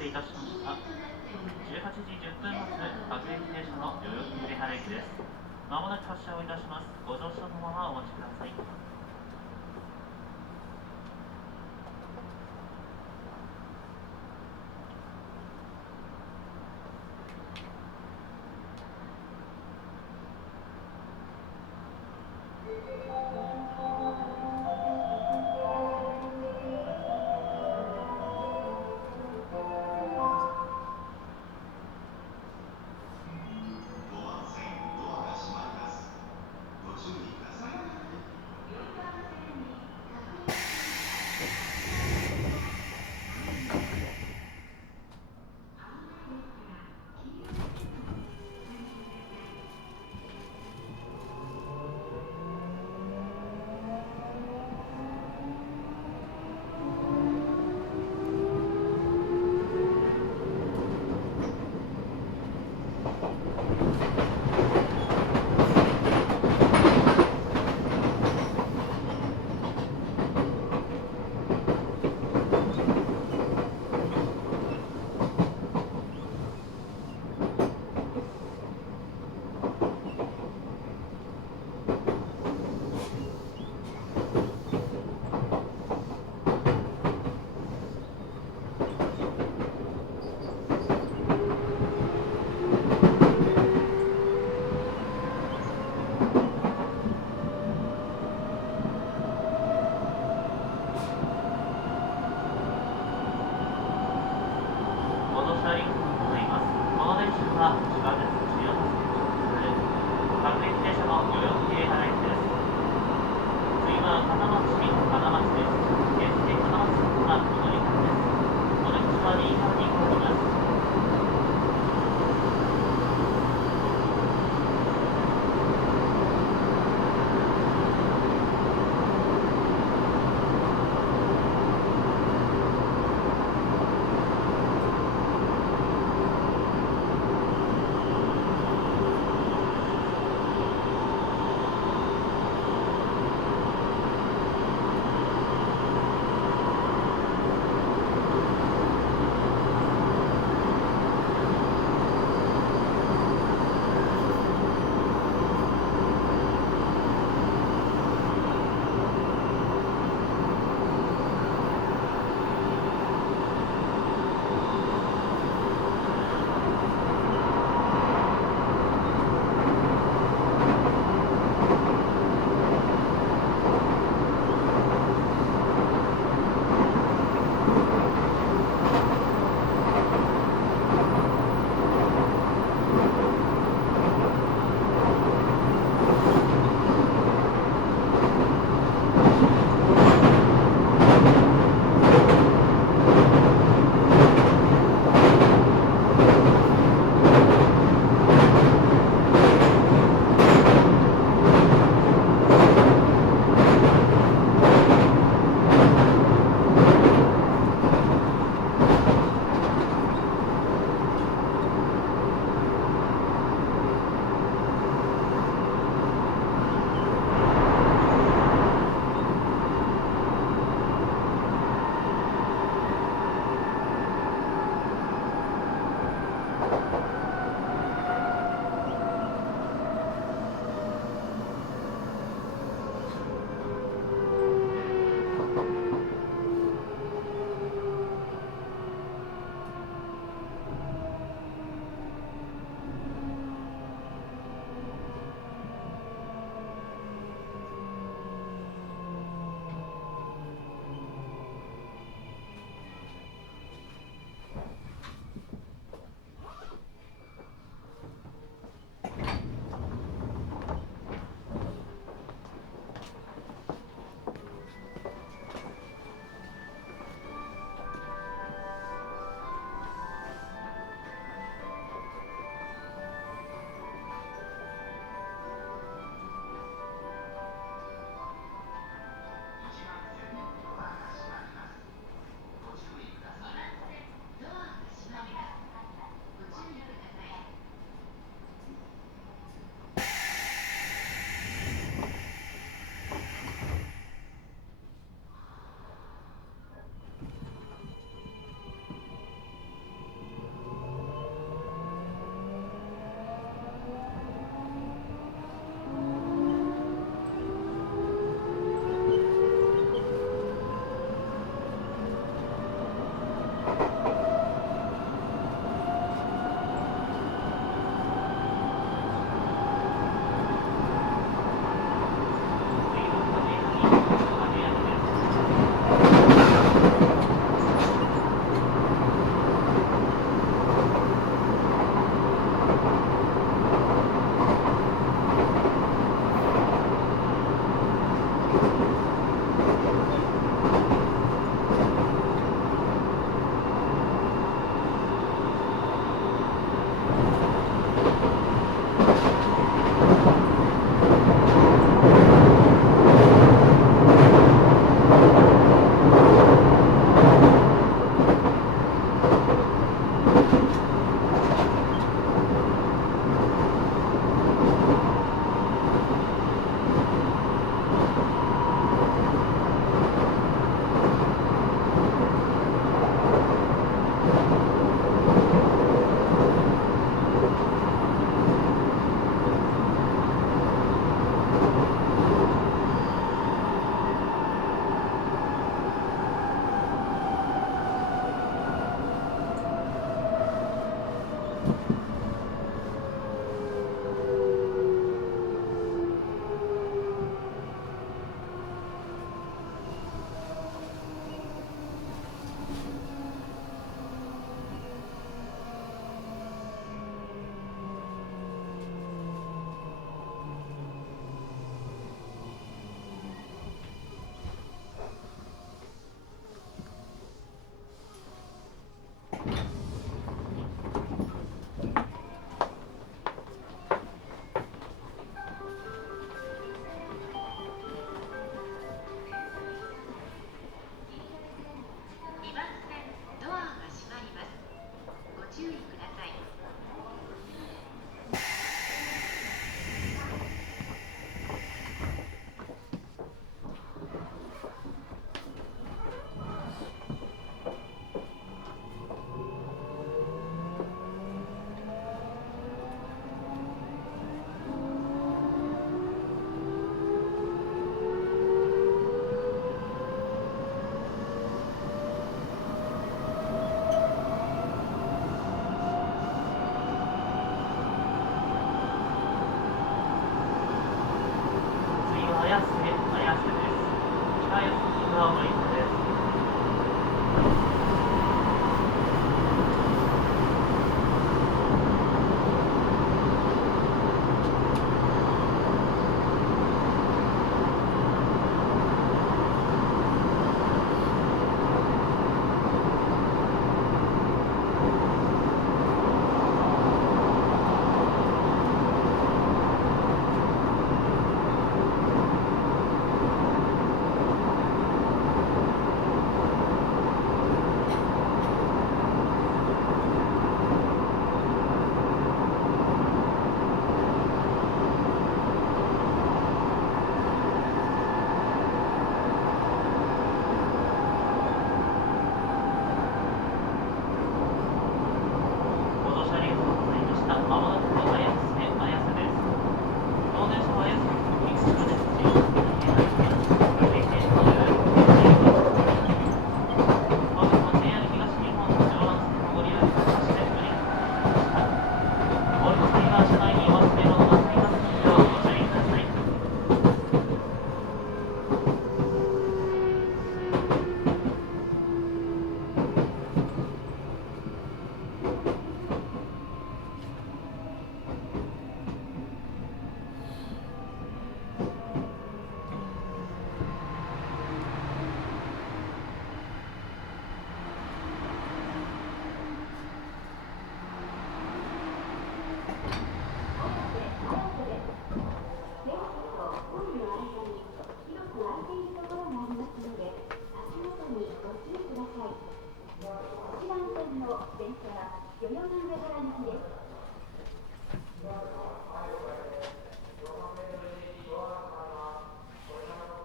せいたしました。18時10分発各駅停車の代々木上原駅です。まもなく発車をいたします。ご乗車のままお待ちください。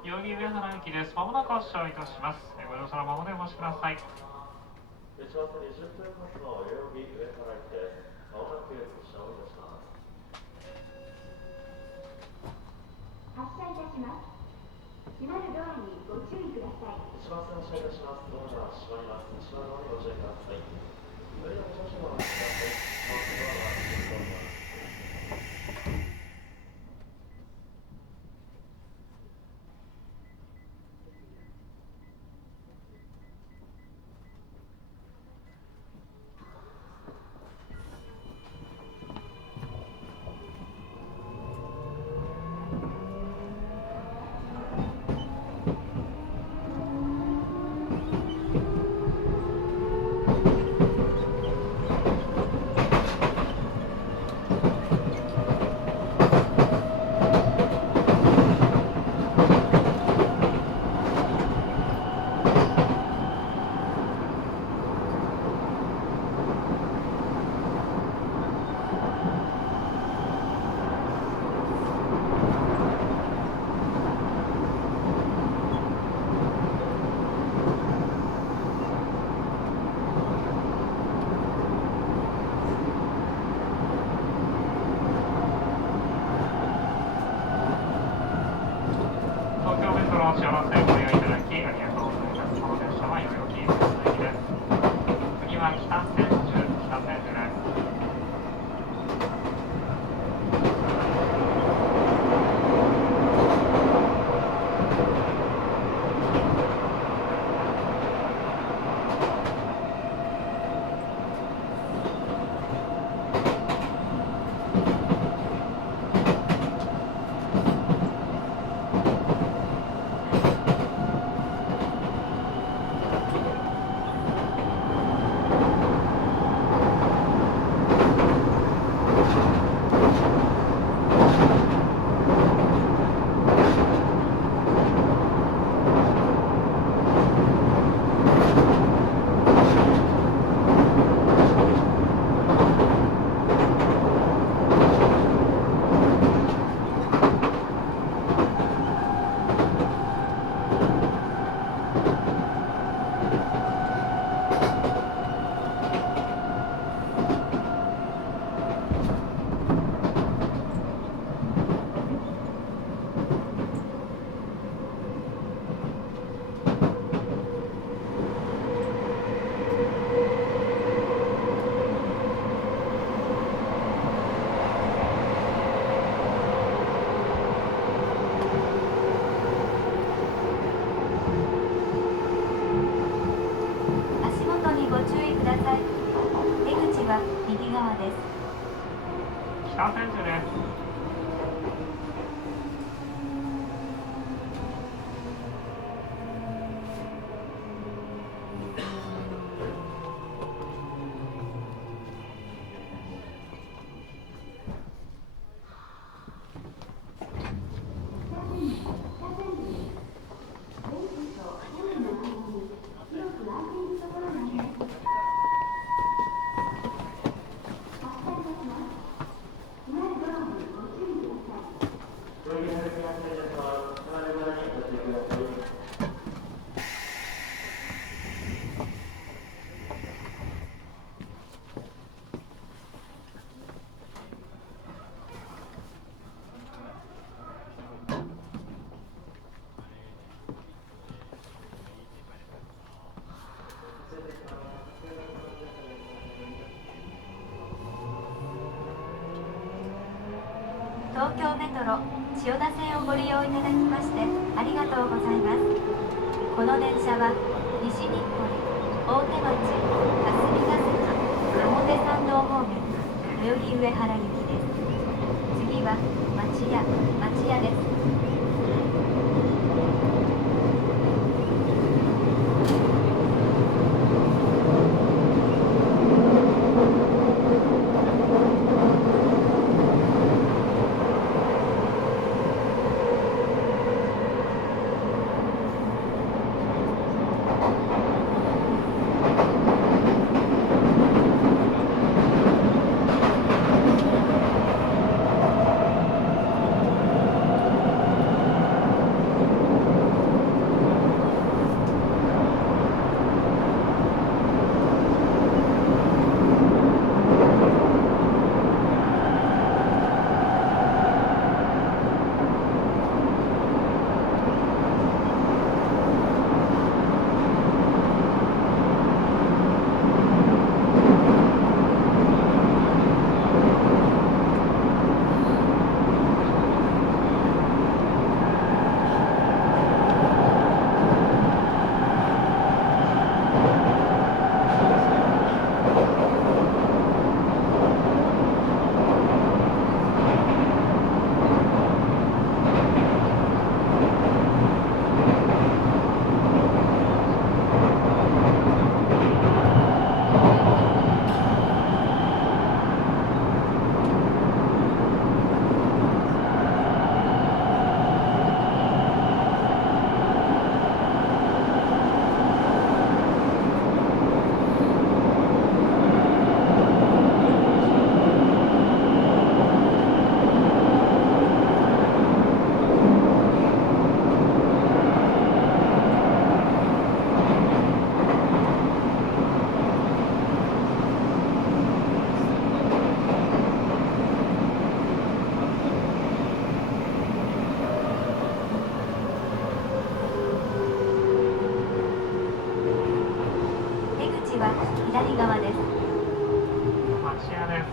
代々木上原駅です。まもなく発車いたします。ご乗車のままでお待ちください。打ち合わせ20分発の代々木上原駅です。まもなく発車をいたします。発車いたします。閉まるドアにご注意ください。一番発車いたします。ドアが閉まります。閉まるドアにご注意ください。それでは少々お待ちください。ドアが閉まっております。幸せをご利用いただきありがとうございます。この電車は代々木上野駅です。次は北千住です。右側です。北千住です。東京メトロ千代田線をご利用いただきましてありがとうございます。この電車は西日暮里、大手町、霞ヶ坂、表参道方面代々木上原行きです。次は町屋です。左側です。町屋です。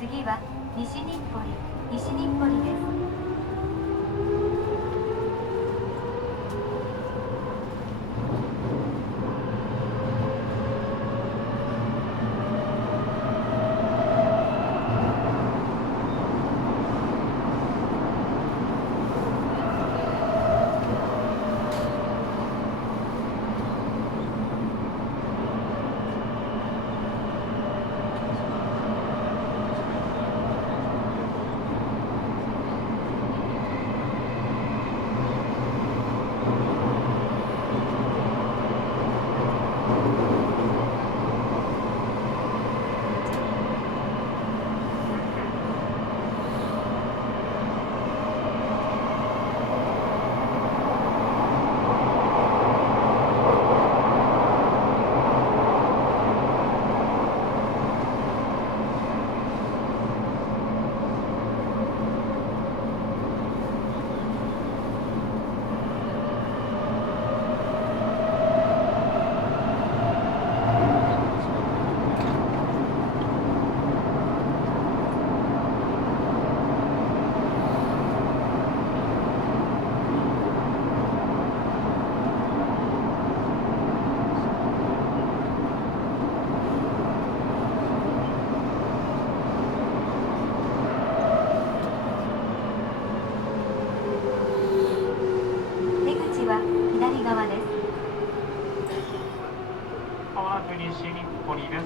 次は西日暮里です。出口は左側です。まもなく西日暮里です。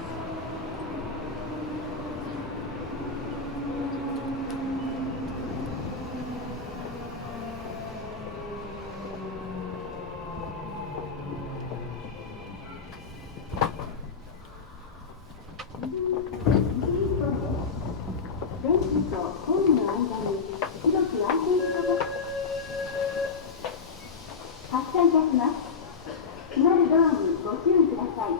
電気とコインの間に広く空いていること。発車いたします。閉まるドアにご注意ください。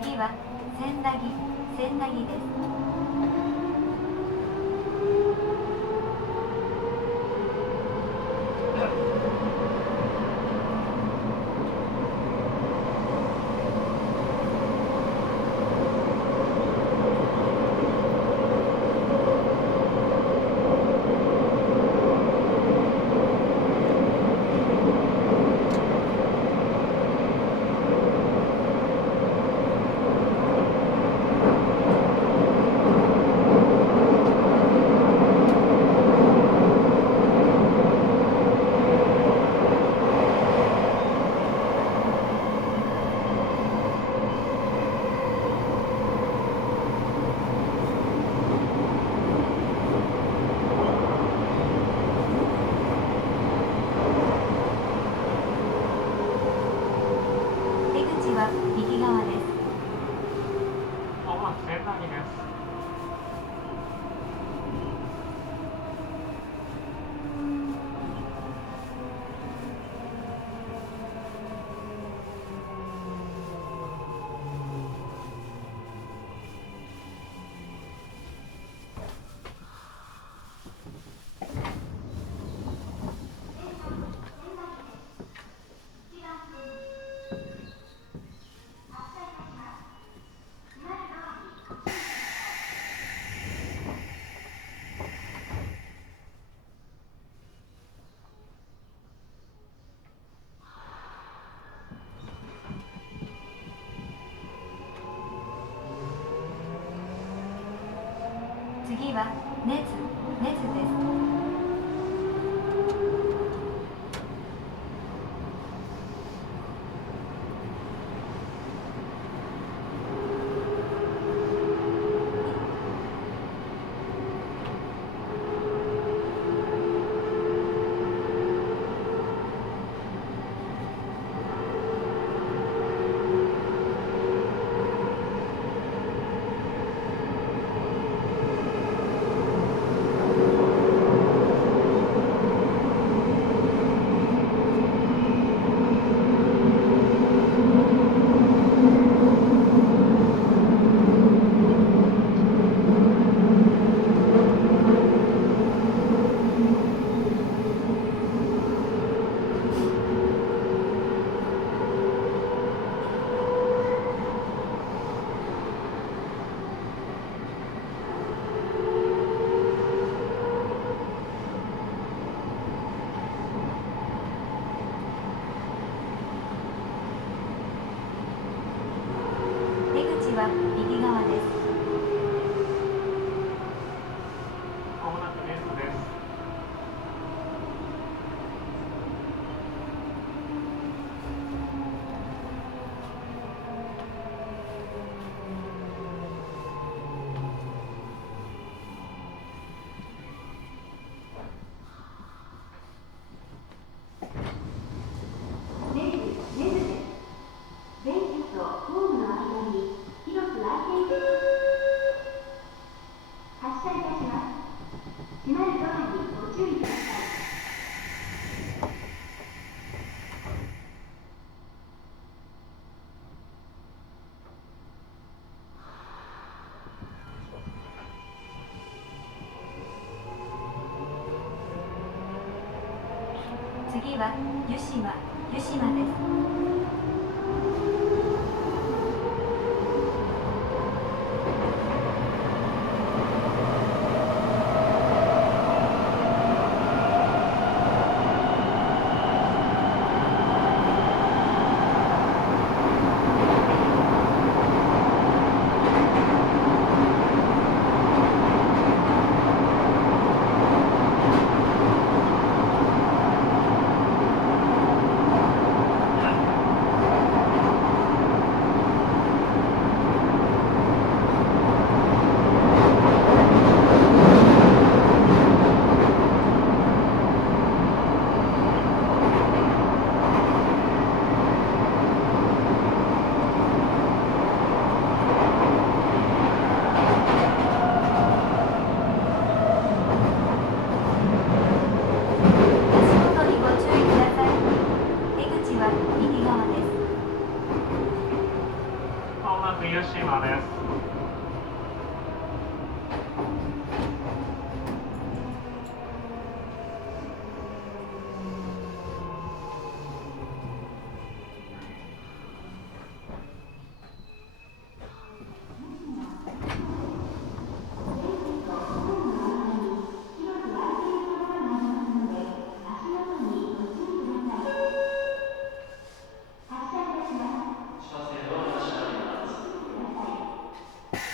次は千駄木です。出口は右側です。まもなく千駄木です。次は根津です。出口は右側です。まもなくネズです。ネズです。電車とホームの間に広く空いている。発車いたします。閉まるドアにご注意ください。次は湯島です。湯島です。地下線ドアが閉まります。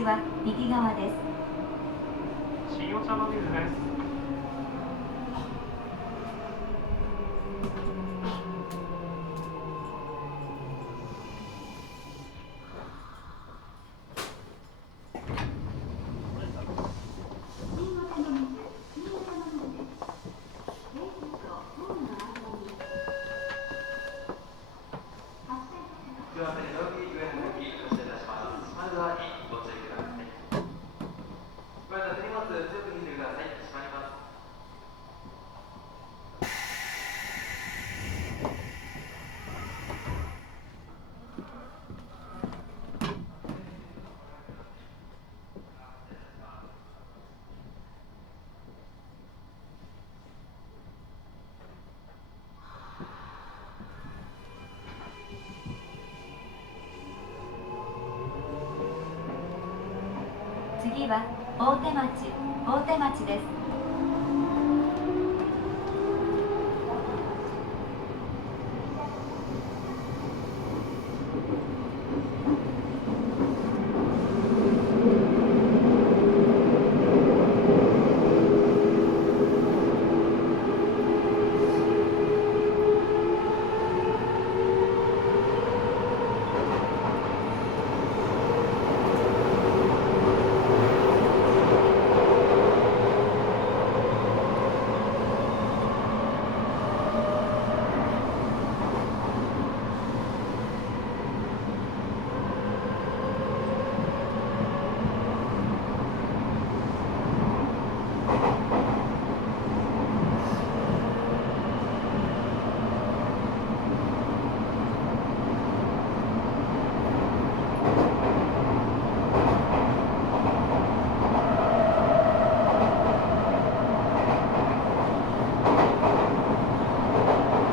口は右側です。新お茶の水です。では、代々木上野駅発車いたします。閉まるドアにご注意ください。ごめんなさい、手荷物強く引いてください。閉まります。次は大手町です。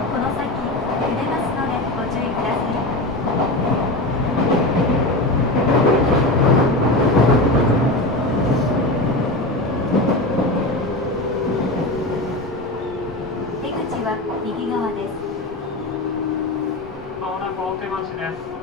この先揺れますのでご注意ください。出口は右側です。まもなく大手町です。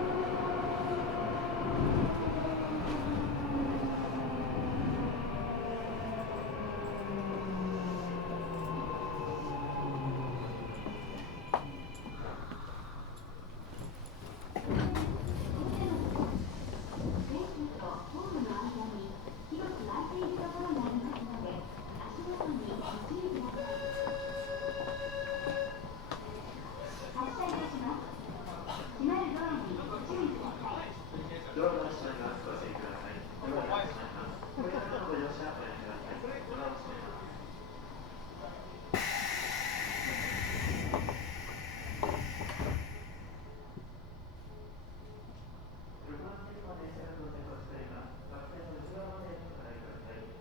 ドアが閉まります。ご注意ください。ドアが閉まります。これからのご乗車おやめください。ドアを閉めます。6番線の電車が到着をしております。バス停の内側までお下がりください。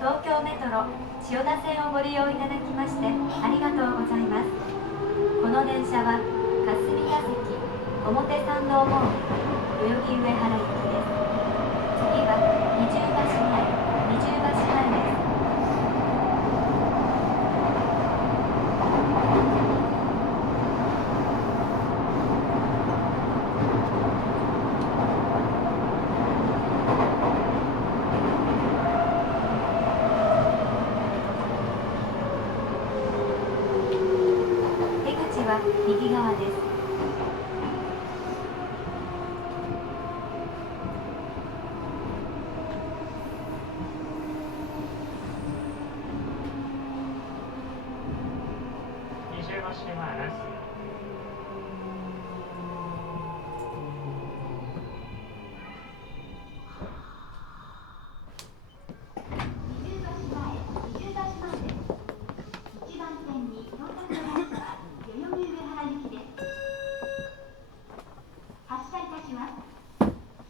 東京メトロ千代田線をご利用いただきましてありがとうございます。この電車は霞ヶ関、表参道モール、代々木上原行きです。次は二重橋前です。出口は右側です。二重橋前です。1番線に到着の電車は代々木上原行きです。発車いたします。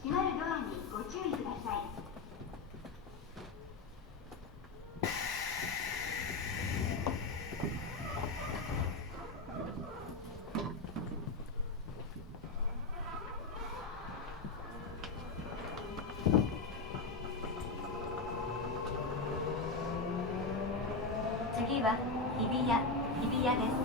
閉まるドアにご注意ください。次は日比谷です。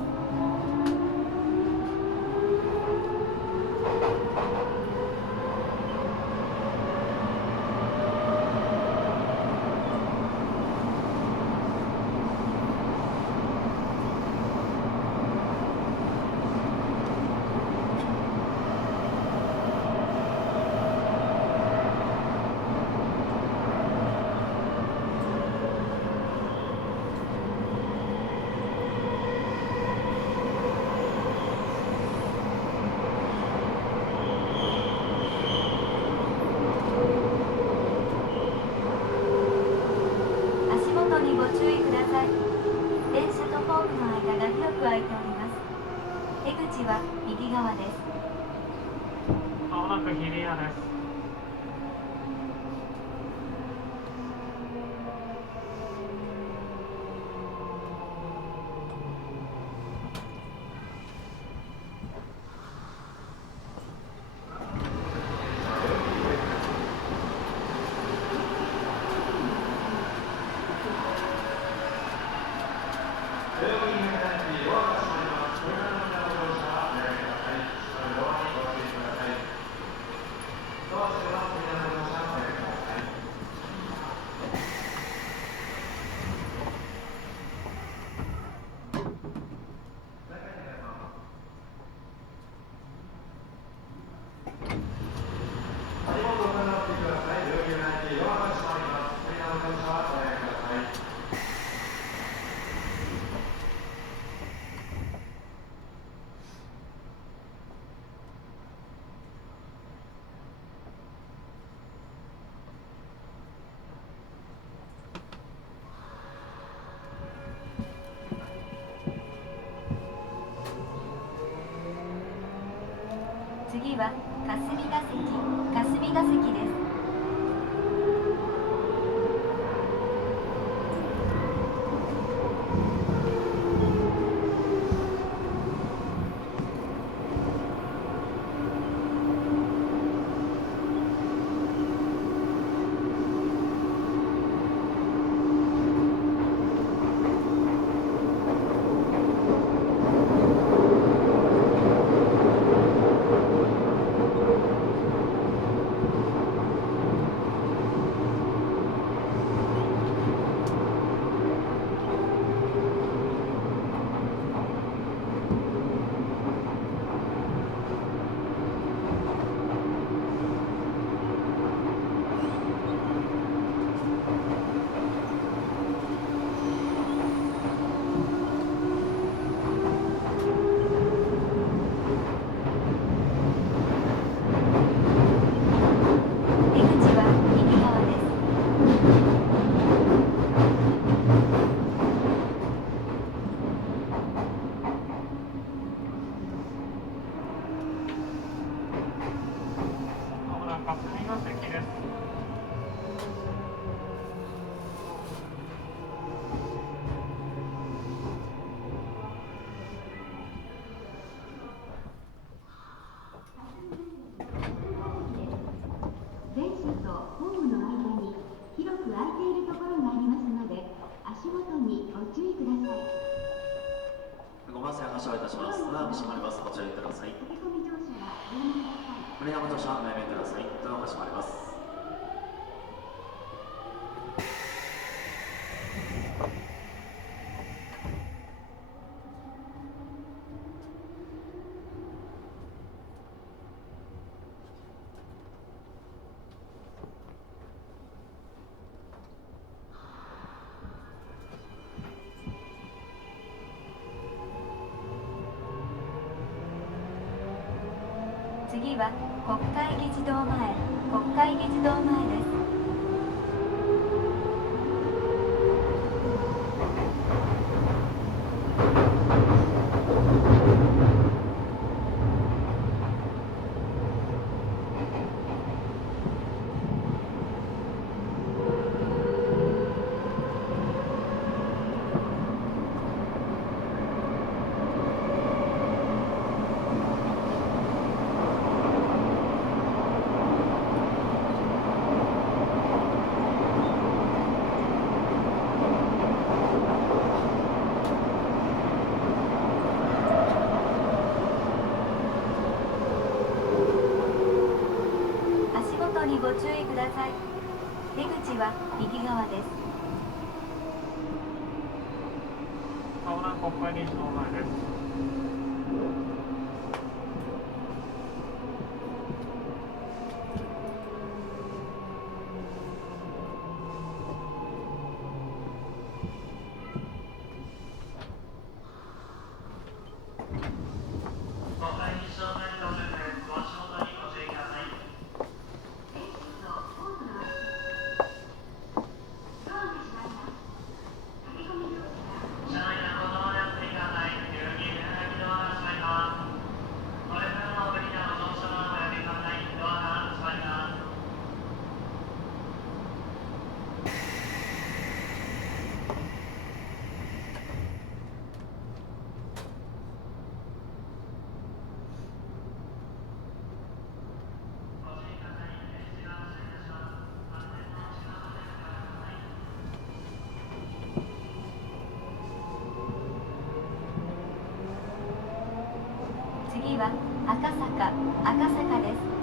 足元にご注意ください。電車とホームの間が広く空いております。出口は右側です。まもなく日比谷です。次は霞が関です。出口は右側です。まもなく霞が関です。電車とホームの間に広く空いているところがありますので、足元にご注意ください。5番線発車をいたします。ドアが閉まります。ご注意ください。駆け込み乗車はおやめください。無理なご乗車はおやめください。ドアが閉まります。次は国会議事堂前です。口は右側です。まもなく国会議事堂前です。国会議事堂前到着です。ご足元にご注意ください。車内の子供であってください。急に電撃ドアが閉まります。これからのお降りのご乗車はおやめください。ドアが閉まります。次は赤坂です。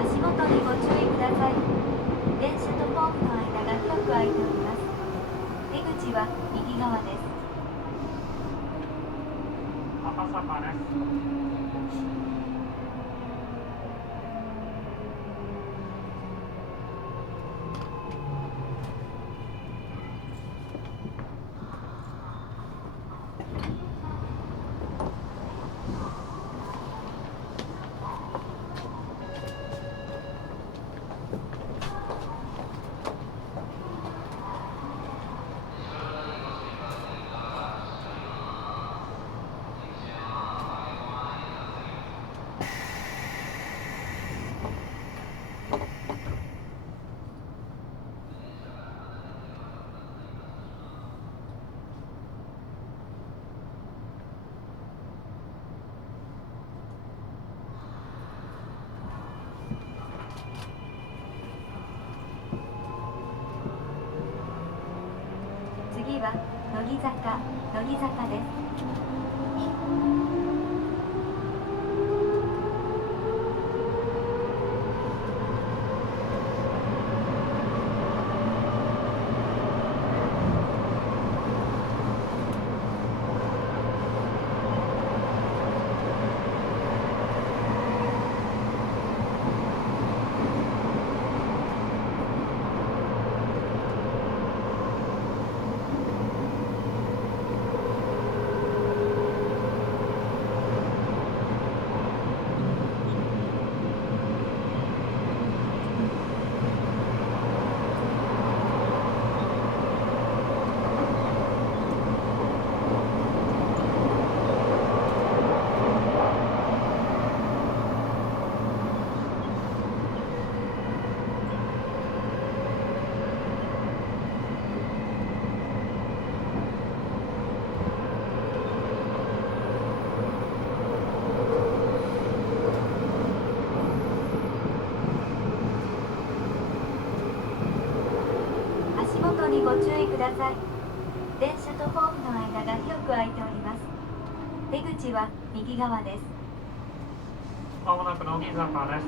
足元にご注意ください。電車とホームの間が広く空いております。出口は右側です。赤坂です。次は乃木坂です。足元にご注意ください。電車とホームの間が広く空いております。出口は右側です。まもなく乃木坂です。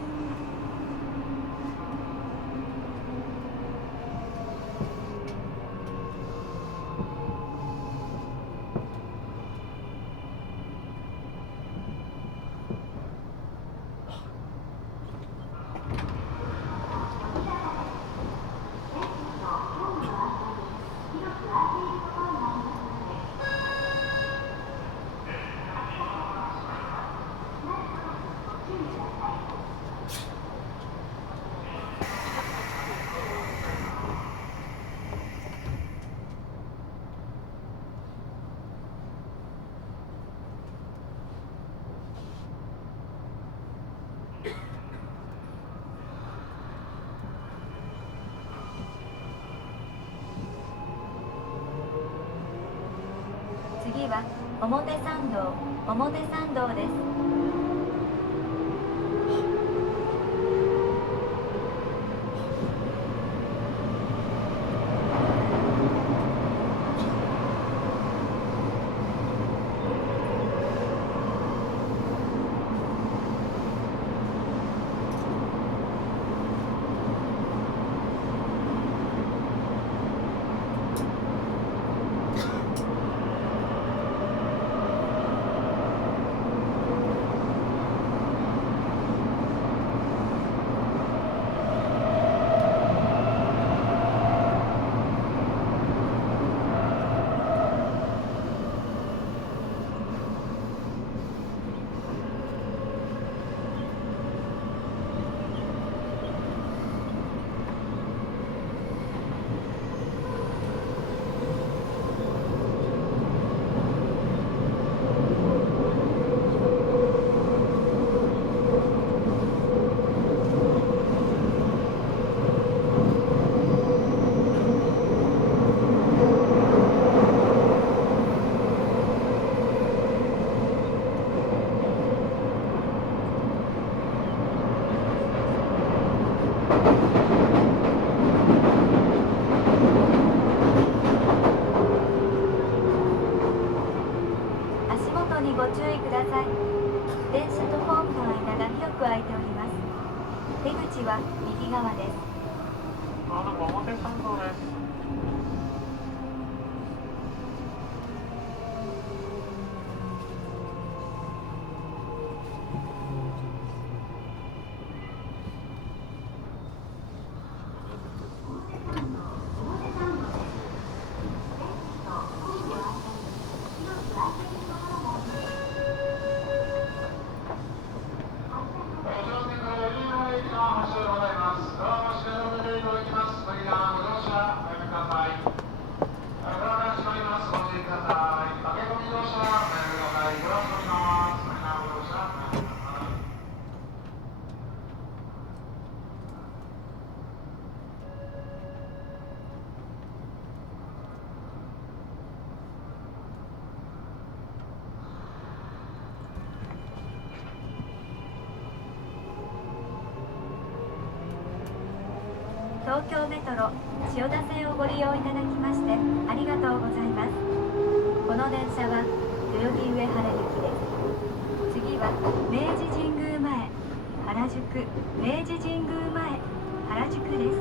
表参道です。足元にご注意ください。電車とホームの間が広く空いております。出口は右側です。まもなく表参道です。東京メトロ千代田線をご利用いただきましてありがとうございます。この電車は代々木上原行きです。次は明治神宮前原宿、明治神宮前原宿です。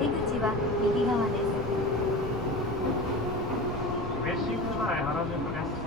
出口は右側です。明治神宮前原宿です。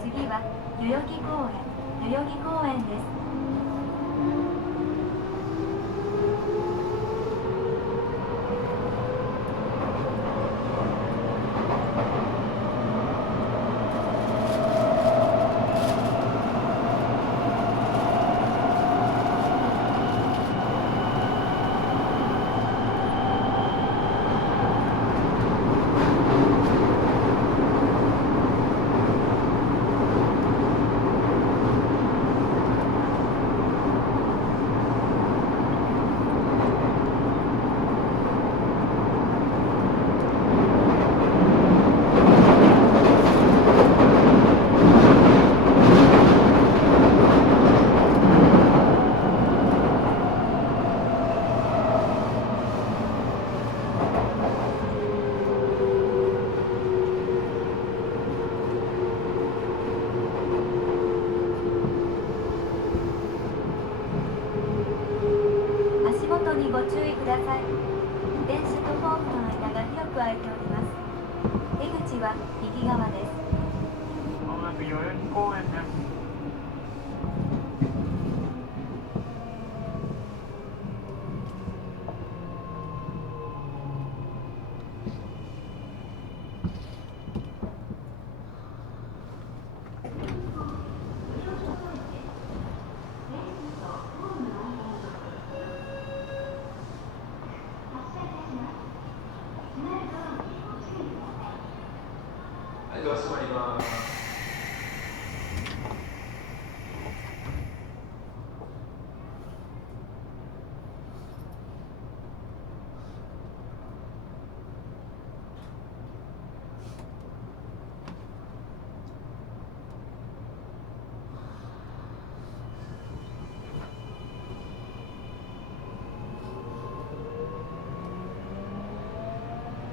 次は代々木公園注意ください。電車とホームの間が広く空いております。出口は右側です。まもなく代々木公園です。はい、ドア閉まります。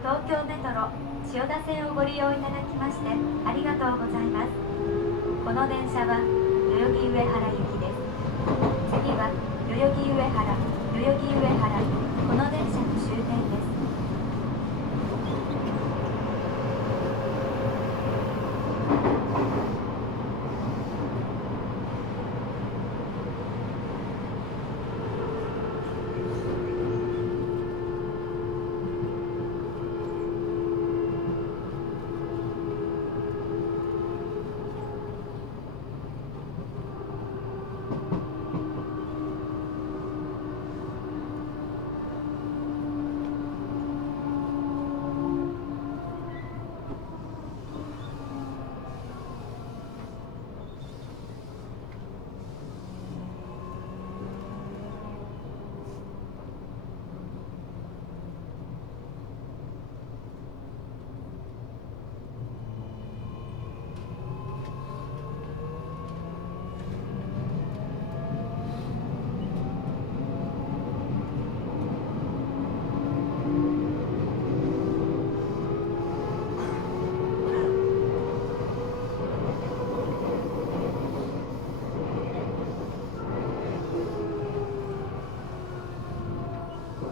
東京メトロ千代田線をご利用いただきましてありがとうございます。この電車は代々木上原行きです。次は代々木上原、代々木上原、この電車の終点です。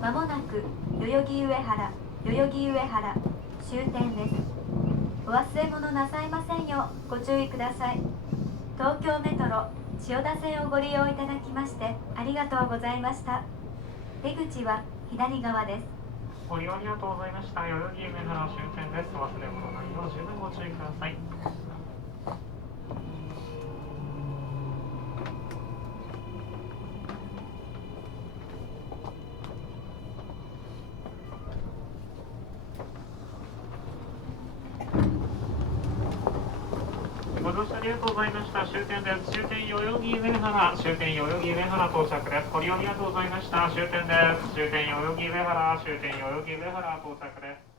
まもなく代々木上原、代々木上原終点です。お忘れ物なさいませんようご注意ください。東京メトロ千代田線をご利用いただきましてありがとうございました。出口は左側です。ご利用ありがとうございました。代々木上原終点です。お忘れ物ないよう十分ご注意ください。ご乗車ありがとうございました。終点です。終点代々木上原、終点代々木上原到着です。ご利用ありがとうございました。終点です。終点代々木上原、終点代々木上原到着です。